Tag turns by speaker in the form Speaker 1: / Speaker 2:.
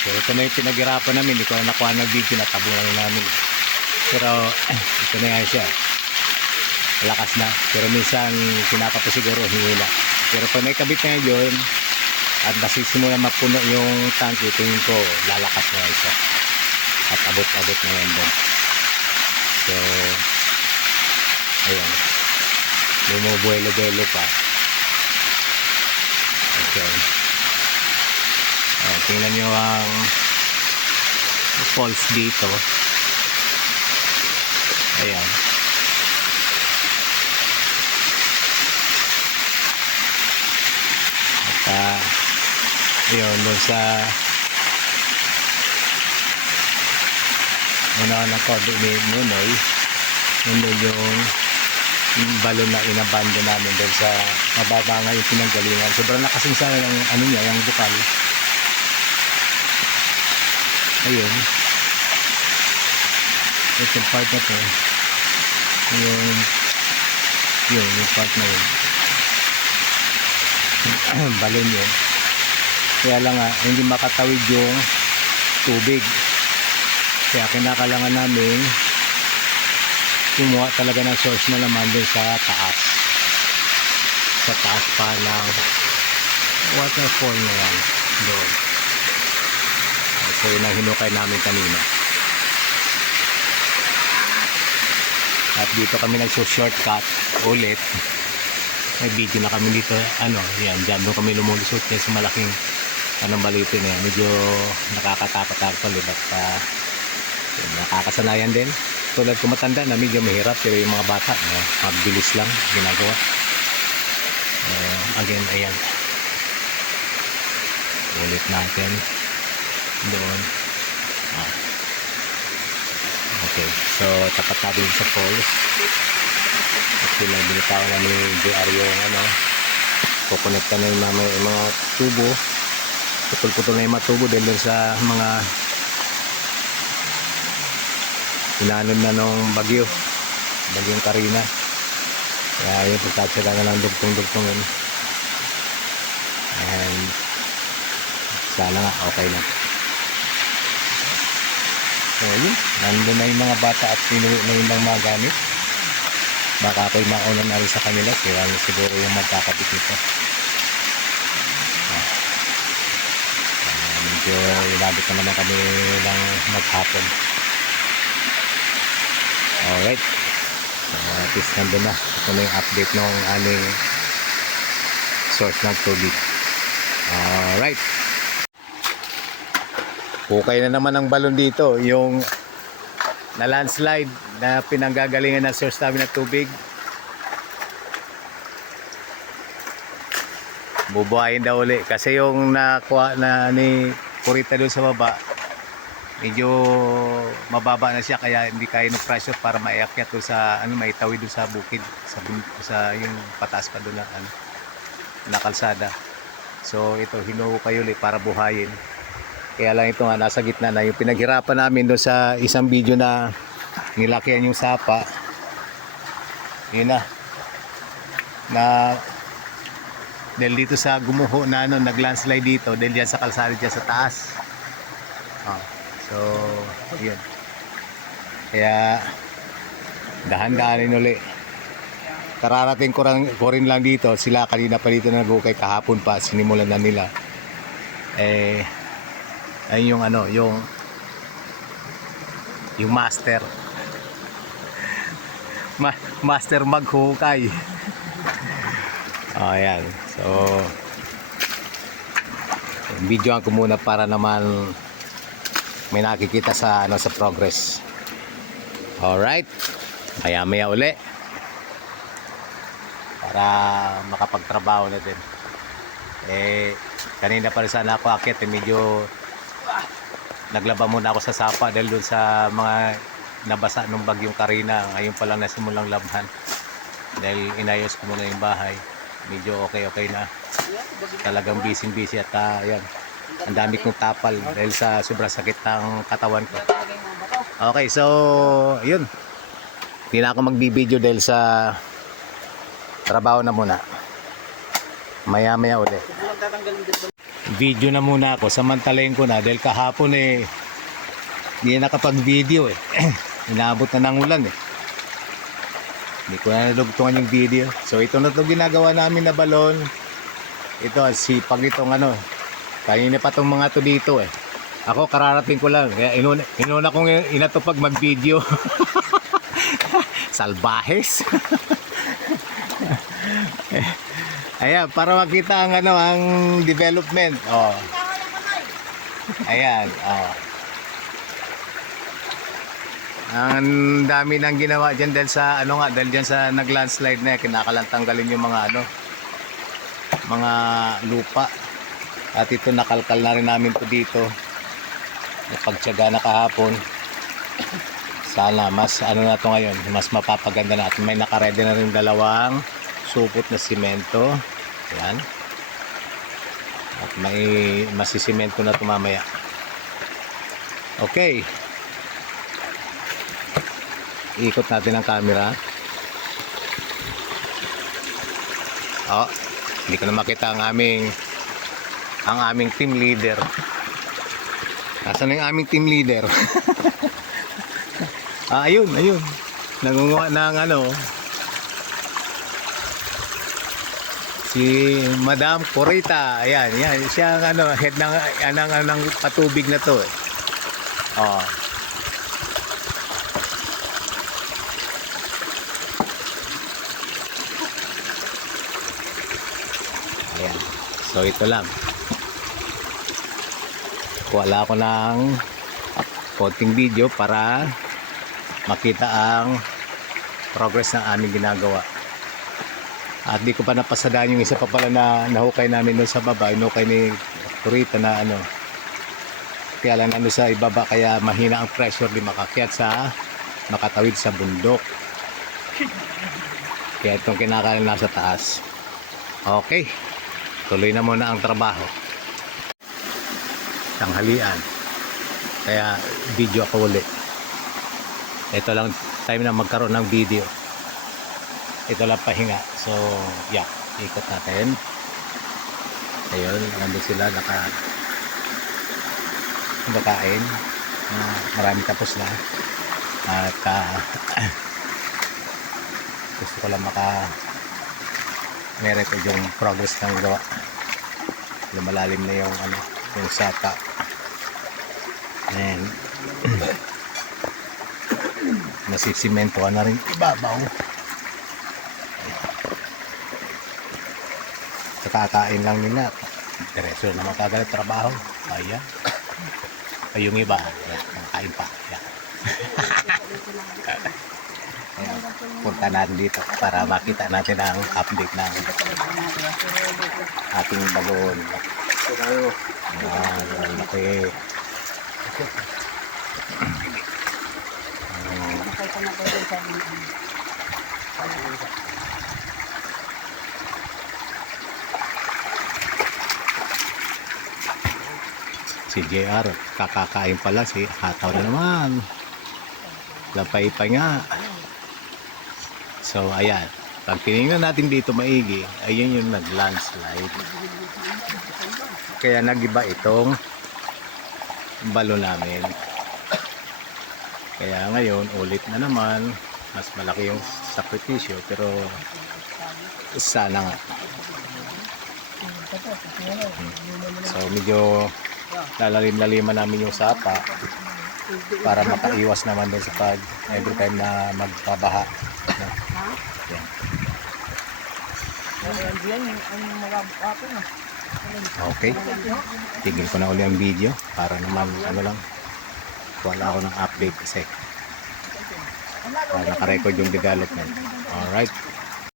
Speaker 1: Pero ito na yung pinaghirapan namin. Hindi ko na nakuha ng video. Na namin. Pero ito na nga siya. Lakas na. Pero minsan kinakapa siguro hihila. Pero pag may kabit na yun at nasisimula mapuno yung tanki, tingin ko lalakas na siya. At abot-abot na yan doon. So, ayan. Bumubuelo-buelo pa. Okay. Ayan, tingnan nyo ang falls dito. Ayan. At ah, yun, doon sa una ng kodo ni Nunoy nandun yung balon na inabando namin doon sa mababa nga yung pinanggalingan sobrang nakasing sa yung ano niya yung bukal ayun. Itong part na to. Yung yun yung part na yun. Balon yun. Kaya lang nga hindi makatawid yung tubig. Kaya kinakalangan namin kumuha talaga ng source na naman dun sa taas. Sa taas pa ng waterfall na yan. Doon so yun ang hinukay namin kanina. At dito kami nagso-shortcut ulit. May video na kami dito. Ano yan dyan. Doon kami lumulusot yan sa malaking anong balito na yan. Medyo nakakatakot actually but uh, yun, nakakasanayan din. Tulad ko matanda na medyo mahirap pero yung mga bata no, mabilis lang ginagawa. Uh, again ayan. Ulit natin doon. Ah. okay so tapat natin sa falls at pinagbilitawan na ni JR yung ano kukonekta na yung mga, yung mga tubo. Putol-putol na yung mga tubo dahil sa mga inanon na nung bagyo. Bagyong Karina. Kaya yun pagkatsa na ng dugtong-dugtong yun. And sana nga okay na so yun nandun na yung mga bata at pinuwi na yung mga gamit baka ako'y mauna na rin sa kanila kaya siguro yung magkakabit nito ah. Ah, medyo ilabit na naman kami ng maghapon Alright. So, at least nandun na. Ito na yung update ng aming source ng tubig. Alright. Hukay na naman ang balon dito. Yung na landslide na pinanggagalingan ng source namin ng tubig. Bubuhayin daw uli. Kasi yung nakuha na ni Kurita doon sa baba, medyo mababa na siya kaya hindi kaya ng pressure para maiakyat doon sa ano maitawid doon sa bukid sa sa yung pataas pa doon na ano na kalsada. So ito hinuhukay ulit para buhayin. Kaya lang ito nga nasa gitna na yung pinaghirapan namin doon sa isang video na nilakihan yung sapa. Yun na. Na dahil dito sa gumuho na ano, nag-landslide dito dahil dyan sa kalsada dyan sa taas. Ah. So, yun. Kaya, dahan-dahanin uli. Kararating ko, rin, ko rin lang dito. Sila kanina pa dito nag-ukay kahapon pa. Sinimulan na nila. Eh, ayun yung ano, yung yung master. Ma master maghukay. Oh, ayan. So, videoan ko muna para naman may nakikita sa ano sa progress. Alright. Maya maya uli. Para makapagtrabaho na din. Eh, kanina pa rin sana ako akit. Eh, medyo naglaba muna ako sa sapa dahil dun sa mga nabasa nung bagyong Karina. Ngayon pa lang nasimulang labhan. Dahil inayos ko muna yung bahay. Medyo okay-okay na. Talagang busy-busy at uh, yan. Ang dami kong tapal dahil sa sobrang sakit ng katawan ko. Okay, so yun. Hindi na ako magbibideo dahil sa trabaho na muna. Maya maya uli. Video na muna ako. Samantalayin ko na dahil kahapon eh hindi na nakapag-video eh. Inaabot na ng ulan eh. Hindi ko na nadugtungan yung video. So ito na to ginagawa namin na balon. Ito, sipag itong ano. Kanina pa tong mga to dito eh. Ako kararating ko lang. Kaya inuna, inuna kong inatupag mag-video. Salbahes. Ayan, para makita ang ano, ang development. Oh. Ayan, oh. Ang dami nang ginawa diyan dahil sa ano nga, dahil diyan sa nag-landslide na kinakalang tanggalin yung mga ano, mga lupa. At ito nakalkal na rin namin to dito. Napagtyaga na kahapon. Sana mas ano na to ngayon, mas mapapaganda natin. May nakaredy na rin dalawang supot na simento. Yan. At may masisimento na to mamaya. Okay. Ikot natin ang camera. Oh, hindi ko na makita ang aming ang aming team leader. Nasaan na yung aming team leader? ah, ayun, ayun. Nagunguha ng ano, si Madam Corita. Ayan, yan. Siya ang ano, head ng, anang, anang patubig na to. Eh. Oh. Ayan. So ito lang. Wala ko ng konting video para makita ang progress ng aming ginagawa. At di ko pa napasadaan yung isa pa pala na nahukay namin doon sa baba, inukay ni Kurita na ano. Kaya lang ano sa ibaba kaya mahina ang pressure di makakyat sa makatawid sa bundok. Kaya itong kinakain nasa taas. Okay. Tuloy na muna ang trabaho. Tanghalian. Kaya video ako uli. Ito lang time na magkaroon ng video. Ito lang pahinga. So, yeah. Ikot natin. Ayun, nandun sila naka kumakain. Uh, marami tapos na. At ah, gusto ko lang maka may-record yung progress ng gawa. Lumalalim na yung ano, yung sata. And nasisimento na rin ibabaw. Kakakain lang nila. Diretso na magkagalit trabaho. Ayan. Ay, yung iba, ayan, kain pa. Ayan. Ayan. Punta natin dito para makita natin ang update ng ating balon. Ayan, ang laki. Ayan. Si JR kakakain pala si hataw na naman. Lapay pa nga. So ayan. Pag tinignan natin dito maigi ayun yung nag landslide kaya nagiba itong balo namin. Kaya ngayon ulit na naman. Mas malaki yung sakripisyo pero sana nga. So medyo lalalim-laliman namin yung sapa para makaiwas naman din sa pag every time na magpabaha. No? Yan. Okay. Tigil ko na uli ang video para naman ano lang wala ako ng update kasi para nakarecord yung development. Alright.